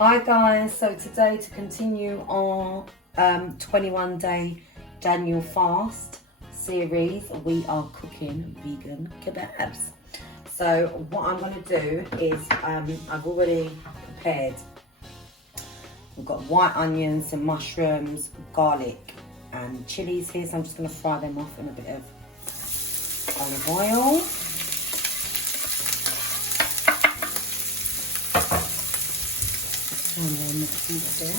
Hi guys, so today to continue our 21-day Daniel fast series, we are cooking vegan kebabs. So what I'm going to do is I've already prepared, we've got white onions, some mushrooms, garlic and chilies here, so I'm just going to fry them off in a bit of olive oil. And then let's see what's there.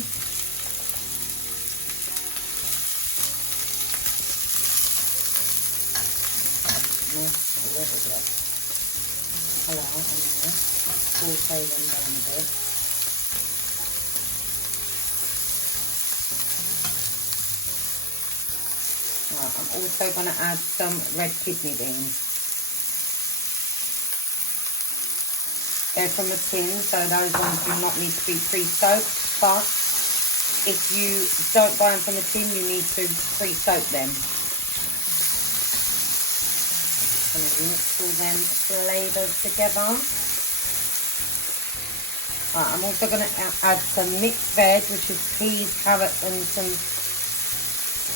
Nice little bit of colour on there. Saute them down a bit. Right, I'm also going to add some red kidney beans. They're from a tin, so those ones do not need to be pre-soaked, but if you don't buy them from a tin, you need to pre-soak them. And then mix all them flavours together. Right, I'm also going to add some mixed veg, which is peas, carrots and some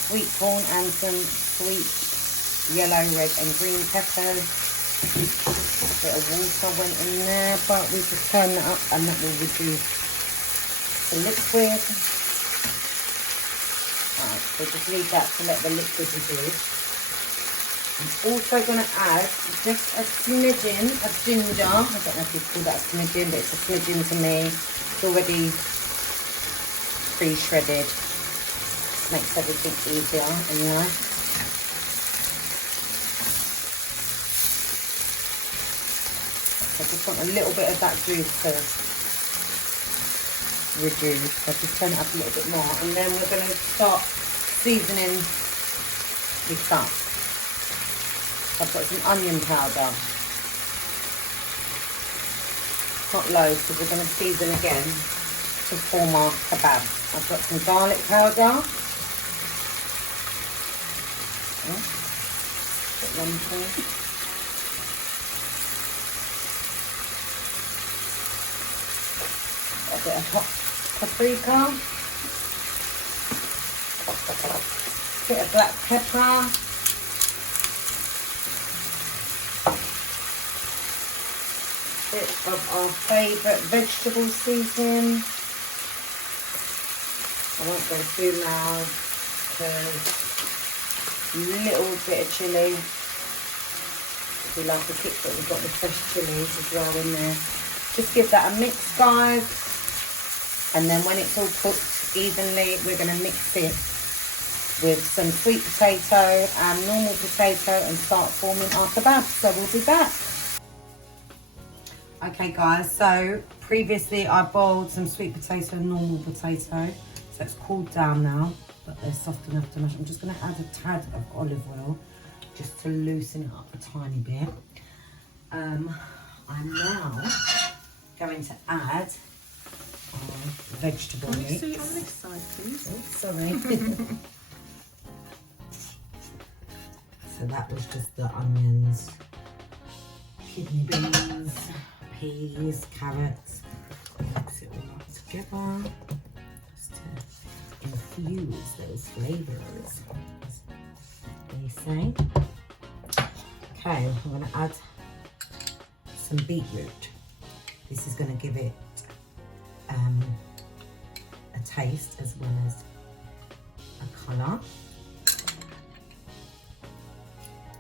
sweet corn and some sweet yellow, red and green peppers. A bit of water went in there, but we just turn that up and that will reduce the liquid. Right, so just leave that to let the liquid reduce. I'm also going to add just a smidgen of ginger. I don't know if you call that a smidgen, but it's a smidgen to me. It's already pre-shredded. Makes everything easier and nice. I just want a little bit of that juice to reduce. So just turn it up a little bit more. And then we're going to start seasoning this up. I've got some onion powder. Not loads because we're going to season again to form our kebab. I've got some garlic powder. Put one thing. A bit of hot paprika, bit of black pepper, bit of our favourite vegetable seasoning. I won't go too loud because a little bit of chilli. If you like the kick, but we've got the fresh chilies as well in there. Just give that a mix, guys. And then when it's all cooked evenly, we're going to mix it with some sweet potato and normal potato and start forming our kebab. So we'll be back. Okay guys, so previously I boiled some sweet potato and normal potato. So it's cooled down now, but they're soft enough to mash. I'm just going to add a tad of olive oil just to loosen it up a tiny bit. I'm now going to add vegetable mix. Can you see it on this side, please? Oh, sorry. So that was just the onions, kidney beans, peas, carrots. Mix it all up together just to infuse those flavours, as they say. Okay, I'm going to add some beetroot. This is going to give it a taste as well as a colour.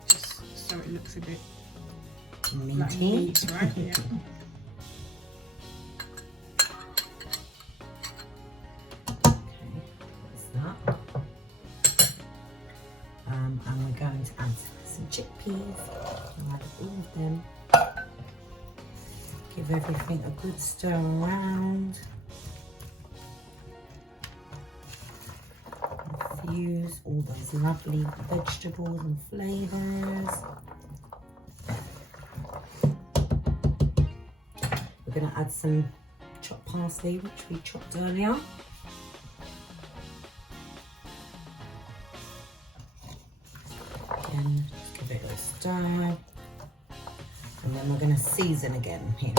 Just so it looks a bit Minty. like meat, right? Yeah. Okay, that's that. And we're going to add some chickpeas. I'll add all of them. Give everything a good stir around. Infuse all those lovely vegetables and flavours. We're going to add some chopped parsley, which we chopped earlier. Again, just give it a stir. And then we're going to season again here.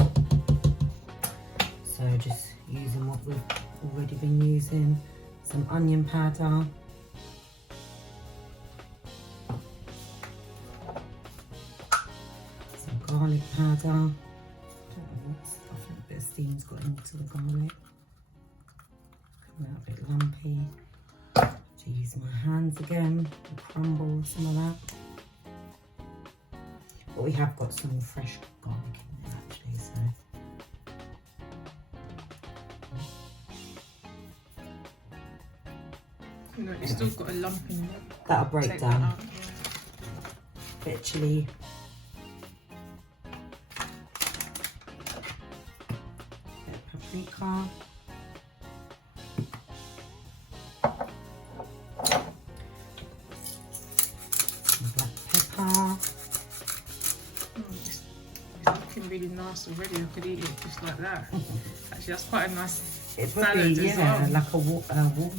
So So just using what we've already been using. Some onion powder. Some garlic powder. I think a bit of steam's got into the garlic. A little bit lumpy. To use my hands again to crumble some of that. But we have got some fresh garlic in there actually, so. No, it's still got a lump in it. That'll break Take down. that out, yeah. Bit of chilli. Bit of paprika. Some black pepper. It's looking really nice already. I could eat it just like that. Actually, that's quite a nice It would salad be, as yeah, well. like a warm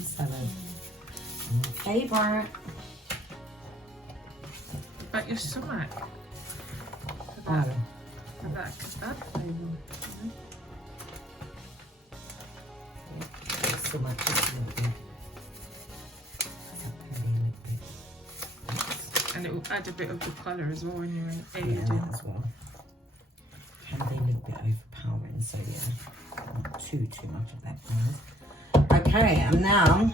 salad. My favourite. What about your sumac? Oh. For that kebab flavour. So much, just a little bit. Maybe a little bit. And it will add a bit of the colour as well when you're Yeah, aging. that as well. Can be a little bit overpowering, so yeah, not too much of that, guys. Okay, and now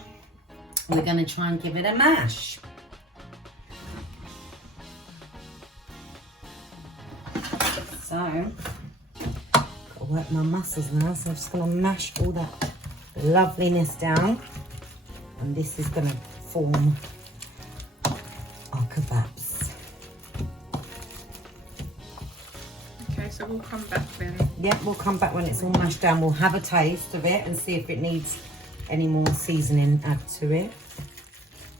we're going to try and give it a mash. So, got to work my muscles now, so I'm just going to mash all that loveliness down, and this is going to form our kebabs. Okay, so we'll come back then. Yeah, we'll come back when it's all mashed down. We'll have a taste of it and see if it needs any more seasoning added to it.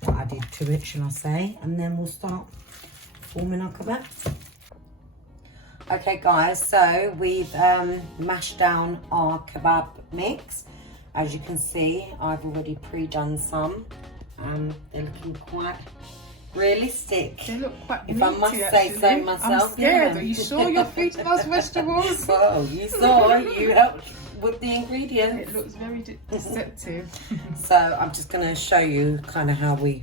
Or added to it, shall I say. And then we'll start forming our kebabs. Okay, guys, so we've mashed down our kebab mix. As you can see, I've already pre-done some. They're looking quite realistic. They look quite If I meaty, must say so actually. myself. I'm scared. Yeah. Are you sure you're feeding us vegetables? Well, you saw, you helped with the ingredients. It looks very deceptive. So I'm just going to show you kind of how we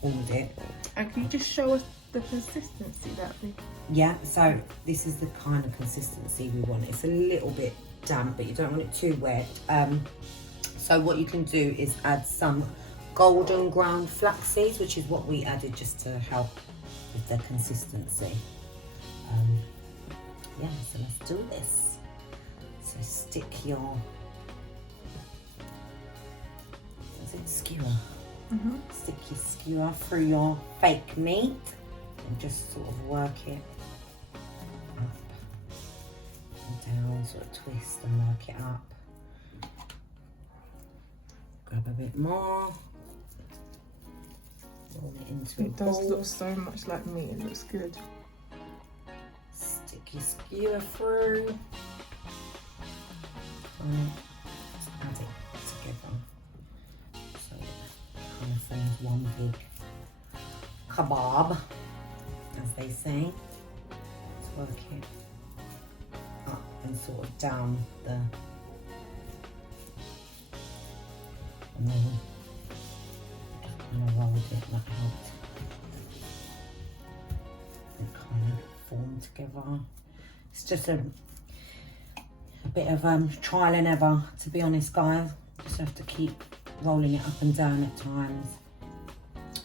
formed it. And can you just show us the consistency that we... Yeah, so this is the kind of consistency we want. It's a little bit damp, but you don't want it too wet. So what you can do is add some golden ground flax seeds, which is what we added just to help with the consistency. Yeah, so let's do this. So stick your skewer. Stick your skewer through your fake meat and just sort of work it up and down, sort of twist and work it up. Grab a bit more, roll it into a It does ball. look so much like meat. It looks good. Stick your skewer through. Just add it together. So it kind of forms one big kebab, as they say. Let's work it up and sort of down the, and then just kind of rolled it, that helped it kind of form together. It's just a bit of trial and error, to be honest, guys. Just have to keep rolling it up and down at times,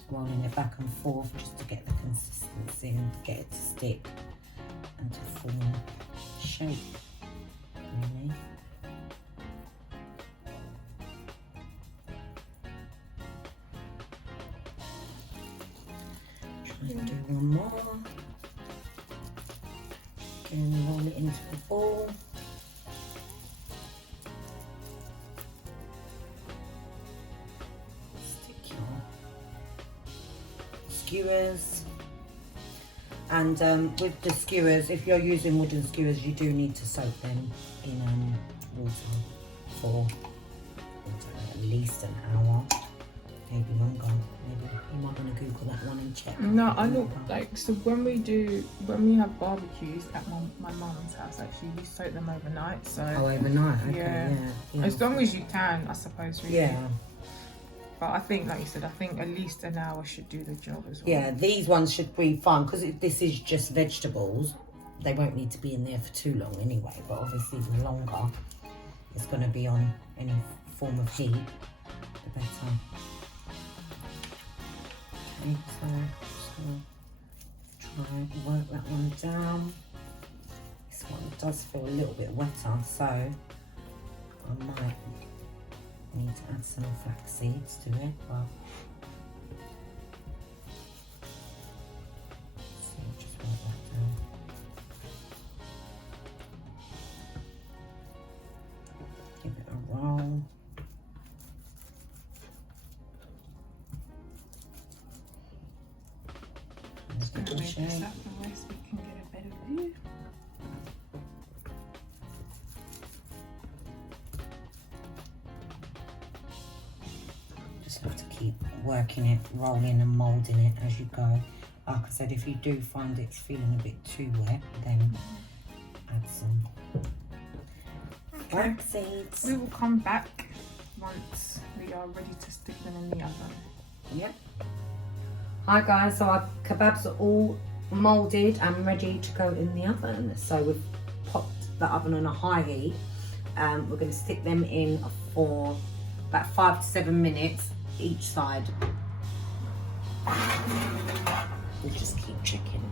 rolling it back and forth just to get the consistency and get it to stick and to form shape, really. Try and do one more. Again, roll it into a ball. Stick your skewers. And with the skewers, if you're using wooden skewers, you do need to soak them in water for, I don't know, at least an hour. maybe longer. Maybe you might want to Google that one and check. No, I know, like, so when we have barbecues at my mum's house, actually, we soak them overnight. So overnight, okay, yeah. As long as you can, I suppose, really. Yeah. But I think, like you said, I think at least an hour should do the job as well. Yeah, these ones should be fine because this is just vegetables. They won't need to be in there for too long anyway, but obviously the longer it's going to be on any form of heat, the better. Okay, so try and work that one down. This one does feel a little bit wetter, so I might need to add some flax seeds to it, but so just work that down. Give it a roll. Just going to move this out the way so we can get a better view. Just have to keep working it, rolling and moulding it as you go. Like I said, if you do find it's feeling a bit too wet, then add some flax seeds. We will come back once we are ready to stick them in the oven. Yep. Hi guys, so our kebabs are all moulded and ready to go in the oven. So we've popped the oven on a high heat. We're going to stick them in for about 5 to 7 minutes each side. We'll just keep checking.